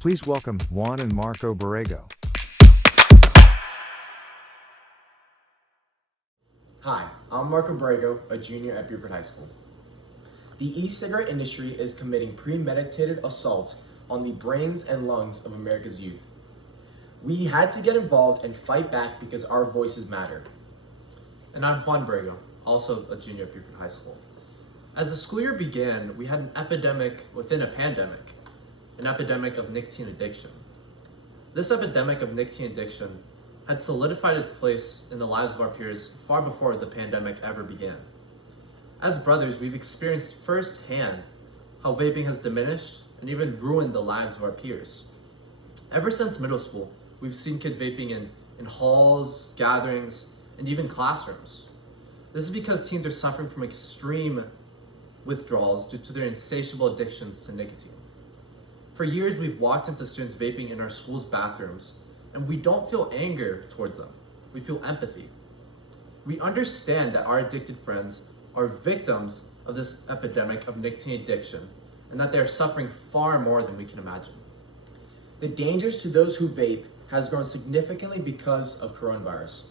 Please welcome Juan and Marco Borrego. Hi, I'm Marco Borrego, a junior at Buford High School. The e-cigarette industry is committing premeditated assault on the brains and lungs of America's youth. We had to get involved and fight back because our voices matter. And I'm Juan Borrego, also a junior at Buford High School. As the school year began, we had an epidemic within a pandemic, an epidemic of nicotine addiction. This epidemic of nicotine addiction had solidified its place in the lives of our peers far before the pandemic ever began. As brothers, we've experienced firsthand how vaping has diminished and even ruined the lives of our peers. Ever since middle school, we've seen kids vaping in halls, gatherings, and even classrooms. This is because teens are suffering from extreme withdrawals due to their insatiable addictions to nicotine. For years, we've walked into students vaping in our school's bathrooms, and we don't feel anger towards them. We feel empathy. We understand that our addicted friends are victims of this epidemic of nicotine addiction, and that they are suffering far more than we can imagine. The dangers to those who vape has grown significantly because of coronavirus.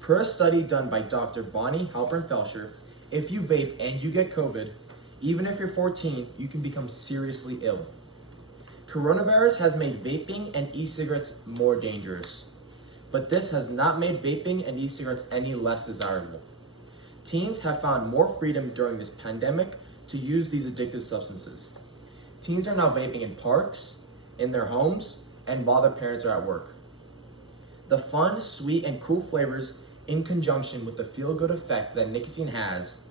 Per a study done by Dr. Bonnie Halpern-Felsher, if you vape and you get COVID, even if you're 14, you can become seriously ill. Coronavirus has made vaping and e-cigarettes more dangerous, but this has not made vaping and e-cigarettes any less desirable. Teens have found more freedom during this pandemic to use these addictive substances. Teens are now vaping in parks, in their homes, and while their parents are at work. The fun, sweet, and cool flavors in conjunction with the feel-good effect that nicotine has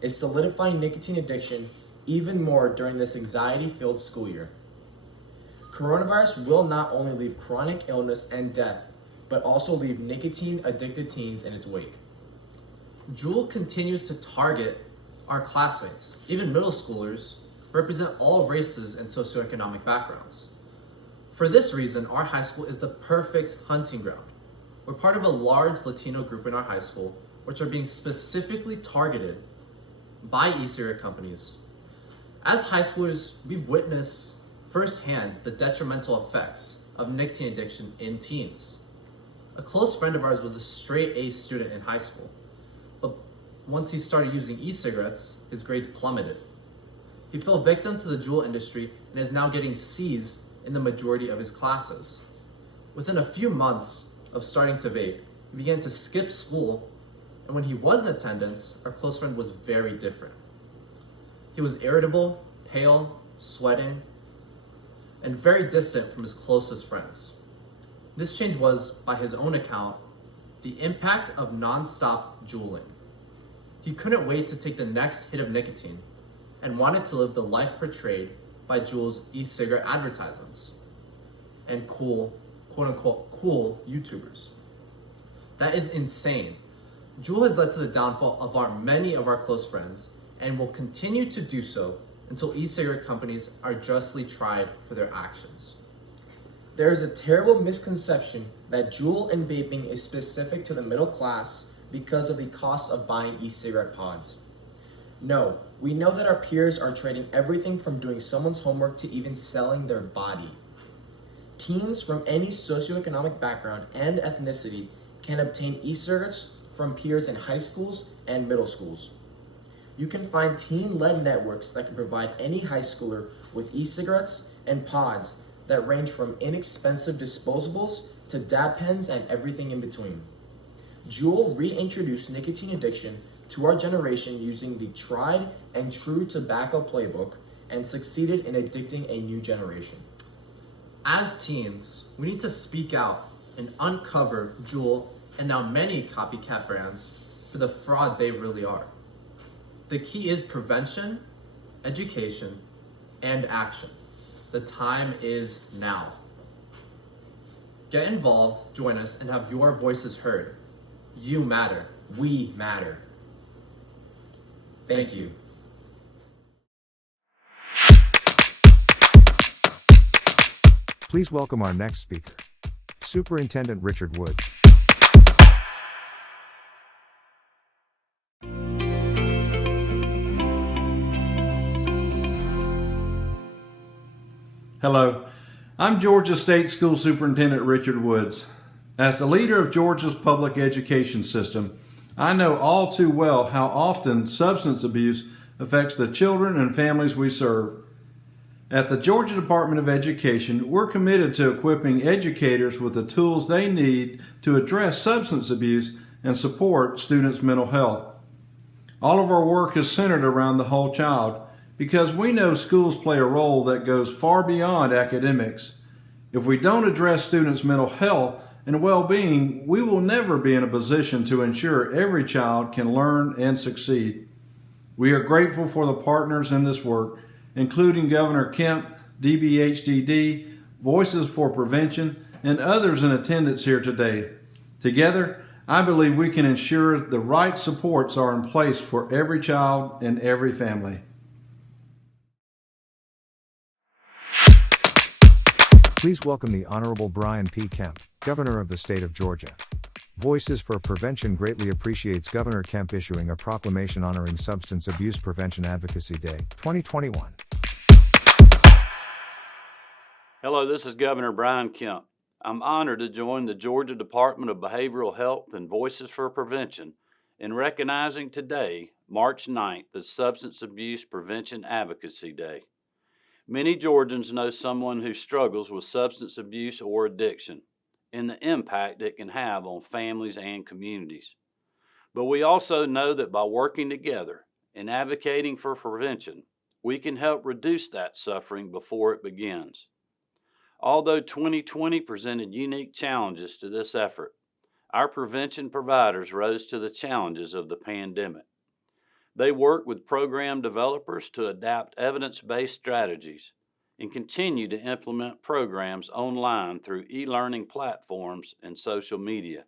is solidifying nicotine addiction even more during this anxiety-filled school year. Coronavirus will not only leave chronic illness and death, but also leave nicotine-addicted teens in its wake. Juul continues to target our classmates, even middle schoolers, who represent all races and socioeconomic backgrounds. For this reason, our high school is the perfect hunting ground. We're part of a large Latino group in our high school, which are being specifically targeted by e-cigarette companies. As high schoolers, we've witnessed firsthand the detrimental effects of nicotine addiction in teens. A close friend of ours was a straight A student in high school, but once he started using e-cigarettes, his grades plummeted. He fell victim to the Juul industry and is now getting C's in the majority of his classes. Within a few months of starting to vape, he began to skip school, and when he was in attendance, our close friend was very different. He was irritable, pale, sweating, and very distant from his closest friends. This change was, by his own account, the impact of non-stop juuling. He couldn't wait to take the next hit of nicotine and wanted to live the life portrayed by Juul's e-cigarette advertisements and cool, quote-unquote, cool YouTubers. That is insane. Juul has led to the downfall of many of our close friends and will continue to do so until e-cigarette companies are justly tried for their actions. There is a terrible misconception that Juul and vaping is specific to the middle class because of the cost of buying e-cigarette pods. No, we know that our peers are trading everything from doing someone's homework to even selling their body. Teens from any socioeconomic background and ethnicity can obtain e-cigarettes from peers in high schools and middle schools. You can find teen-led networks that can provide any high schooler with e-cigarettes and pods that range from inexpensive disposables to dab pens and everything in between. Juul reintroduced nicotine addiction to our generation using the tried and true tobacco playbook and succeeded in addicting a new generation. As teens, we need to speak out and uncover Juul and now many copycat brands for the fraud they really are. The key is prevention, education, and action. The time is now. Get involved, join us, and have your voices heard. You matter. We matter. Thank you. Please welcome our next speaker, Superintendent Richard Woods. Hello, I'm Georgia State School Superintendent Richard Woods. As the leader of Georgia's public education system, I know all too well how often substance abuse affects the children and families we serve. At the Georgia Department of Education, we're committed to equipping educators with the tools they need to address substance abuse and support students' mental health. All of our work is centered around the whole child because we know schools play a role that goes far beyond academics. If we don't address students' mental health and well-being, we will never be in a position to ensure every child can learn and succeed. We are grateful for the partners in this work, including Governor Kemp, DBHDD, Voices for Prevention, and others in attendance here today. Together, I believe we can ensure the right supports are in place for every child and every family. Please welcome the Honorable Brian P. Kemp, Governor of the State of Georgia. Voices for Prevention greatly appreciates Governor Kemp issuing a proclamation honoring Substance Abuse Prevention Advocacy Day, 2021. Hello, this is Governor Brian Kemp. I'm honored to join the Georgia Department of Behavioral Health and Voices for Prevention in recognizing today, March 9th, as Substance Abuse Prevention Advocacy Day. Many Georgians know someone who struggles with substance abuse or addiction and the impact it can have on families and communities. But we also know that by working together and advocating for prevention, we can help reduce that suffering before it begins. Although 2020 presented unique challenges to this effort, our prevention providers rose to the challenges of the pandemic. They work with program developers to adapt evidence-based strategies and continue to implement programs online through e-learning platforms and social media.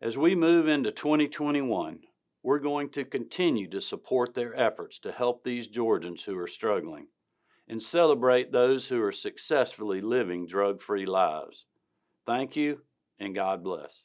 As we move into 2021, we're going to continue to support their efforts to help these Georgians who are struggling and celebrate those who are successfully living drug-free lives. Thank you, and God bless.